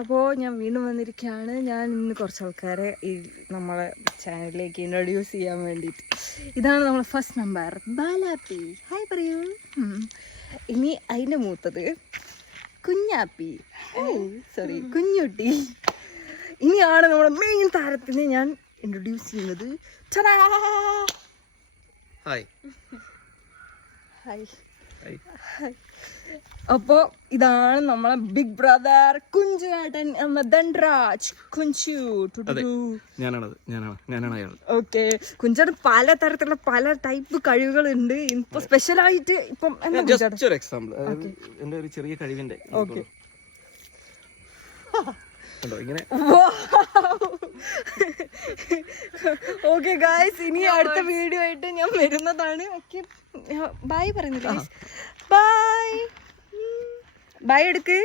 അപ്പോൾ ഞാൻ വീണ്ടും വന്നിരിക്കുകയാണ്. ഞാൻ ഇന്ന് കുറച്ച് ആൾക്കാരെ ഈ നമ്മളെ ചാനലിലേക്ക് ഇൻട്രൊഡ്യൂസ് ചെയ്യാൻ വേണ്ടിയിട്ട്. ഇതാണ് നമ്മളെ ഫസ്റ്റ് നമ്പർ ബാലാപ്പി. ഹായ് പറയൂ. ഇനി അതിൻ്റെ മൂത്തത് കുഞ്ഞാപ്പി, സോറി കുഞ്ഞുട്ടി. ഇനിയാണ് നമ്മുടെ മെയിൻ താരത്തിനെ ഞാൻ ഇൻട്രൊഡ്യൂസ് ചെയ്യുന്നത്. ഹായ്. അപ്പോ ഇതാണ് നമ്മളെ ബിഗ് ബ്രദർ കുഞ്ചുവേട്ടൻ ധൻരാജ്. കുഞ്ചു ഞാനാണ് അയാൾ. ഓക്കെ, കുഞ്ചേട്ടൻ പല തരത്തിലുള്ള പല ടൈപ്പ് കഴിവുകളുണ്ട്. ഇപ്പൊ സ്പെഷ്യലായിട്ട് ഇപ്പം ഒരു എക്സാമ്പിൾ എന്റെ ഒരു ചെറിയ കഴിവിന്റെ. ഓക്കെ ഇങ്ങനെ. ഓക്കെ ഗായ്സ്, ഇനി അടുത്ത വീഡിയോ ആയിട്ട് ഞാൻ വരുന്നതാണ്. ഓക്കെ, ബൈ പറയുന്നില്ല. ബൈ ബൈ എടുക്ക്.